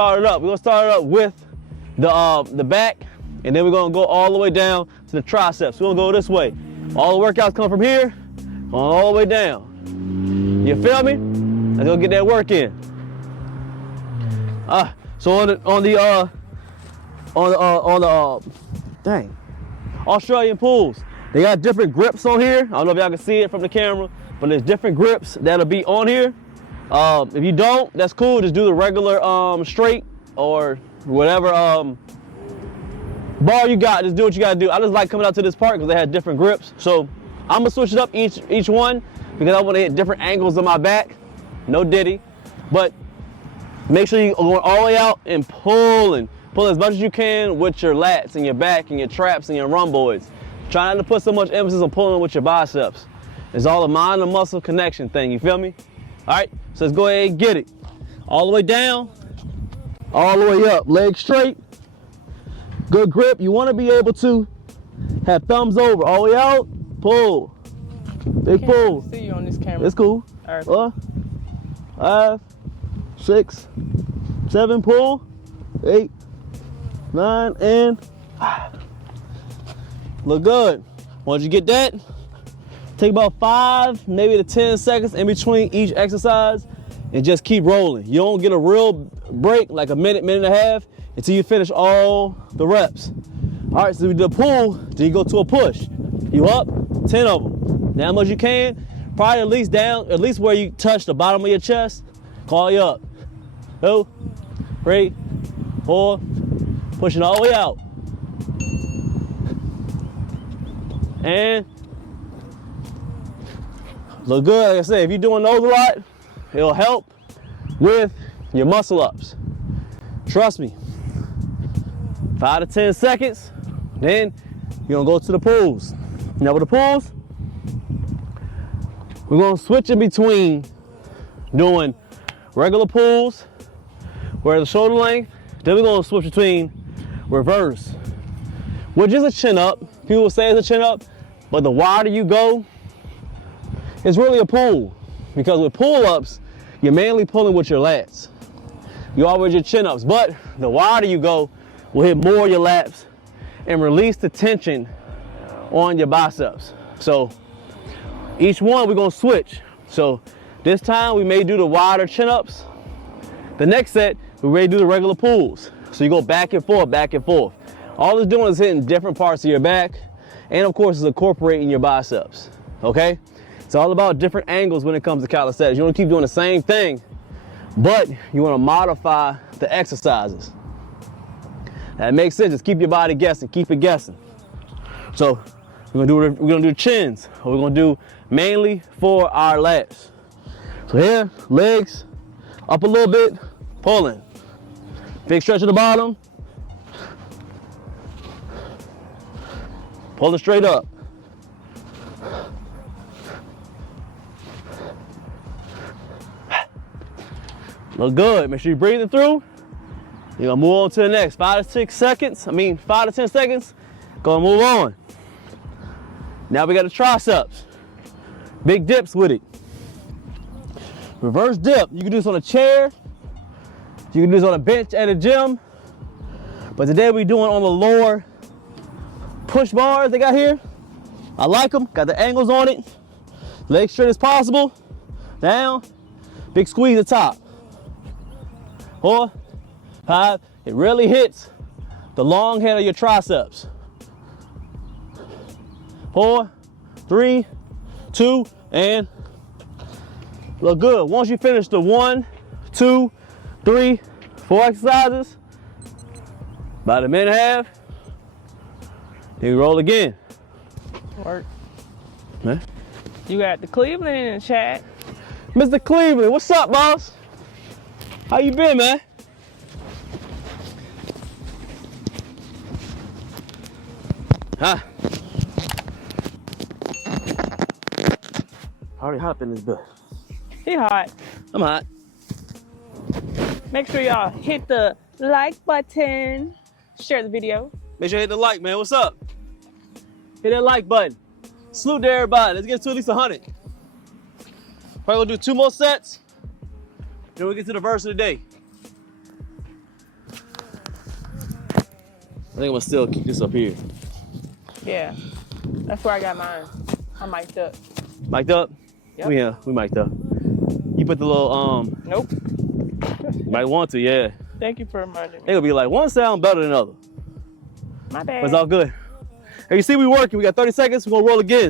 Start it up. We're gonna start it up with the back, and then we're gonna go all the way down to the triceps. We're gonna go this way. All the workouts come from here, going all the way down. You feel me? Let's go get that work in. So on the Australian pools, they got different grips on here. I don't know if y'all can see it from the camera, but there's different grips that'll be on here. If you don't, that's cool. Just do the regular straight or whatever bar you got. Just do what you gotta do. I just like coming out to this part because they have different grips. So I'm gonna switch it up each one because I want to hit different angles of my back. No diddy, but make sure you're going all the way out and pull as much as you can with your lats and your back and your traps and your rhomboids. Try not to put so much emphasis on pulling with your biceps. It's all a mind and muscle connection thing, you feel me? All right, so let's go ahead and get it. All the way down, all the way up, legs straight. Good grip. You want to be able to have thumbs over, all the way out, pull. Big pull. See you on this camera. It's cool. All right. 5, 6, 7, pull, 8, 9, and look good. Once you get that, take about 5, maybe to 10 seconds in between each exercise and just keep rolling. You don't get a real break, like a minute, minute and a half, until you finish all the reps. All right, so we do a pull, then you go to a push. You up, 10 of them. Now as much as you can, probably at least down, at least where you touch the bottom of your chest, call you up. 2, 3, 4, pushing all the way out. And look good. Like I said, if you're doing those a lot, it'll help with your muscle ups. Trust me. 5 to 10 seconds, then you're gonna go to the pulls. Now with the pulls, we're gonna switch in between doing regular pulls, where the shoulder length, then we're gonna switch between reverse, which is a chin up. People say it's a chin up, but the wider you go, it's really a pull. Because with pull-ups, you're mainly pulling with your lats. You always your chin ups, but the wider you go, will hit more of your lats and release the tension on your biceps. So each one we're gonna switch. So this time we may do the wider chin ups. The next set, we may do the regular pulls. So you go back and forth, back and forth. All it's doing is hitting different parts of your back, and of course it's incorporating your biceps, okay? It's all about different angles when it comes to calisthenics. You wanna keep doing the same thing, but you wanna modify the exercises. That makes sense. Just keep your body guessing, keep it guessing. So we're gonna do chins, or we're gonna do mainly for our lats. So here, legs up a little bit, pulling. Big stretch at the bottom. Pulling straight up. Look good. Make sure you're breathing through. You're gonna move on to the next 5 to 10 seconds. Gonna move on. Now we got the triceps. Big dips with it. Reverse dip. You can do this on a chair. You can do this on a bench at a gym. But today we're doing on the lower push bars they got here. I like them. Got the angles on it. Legs straight as possible. Down. Big squeeze at the top. 4, 5. It really hits the long head of your triceps. 4, 3, 2, and look good. Once you finish the 1, 2, 3, 4 exercises, about a minute and a half, then you roll again. Work. Huh? You got the Cleveland in the chat. Mr. Cleveland, what's up, boss? How you been, man? Huh? I already hop in this bed. He hot. I'm hot. Make sure y'all hit the like button, share the video. Make sure you hit the like, man. What's up? Hit that like button. Salute to everybody. Let's get to at least 100. Probably gonna do 2 more sets, then we'll get to the verse of the day. think I'm gonna still keep this up here. Yeah, that's where I got mine. I'm mic'd up. Mic'd up? Yep. Yeah, we mic'd up. You put the little, Nope. might want to, yeah. Thank you for reminding me. It'll be like one sound better than the other. My bad. But it's all good. Hey, you see we working. We got 30 seconds. We're gonna roll again.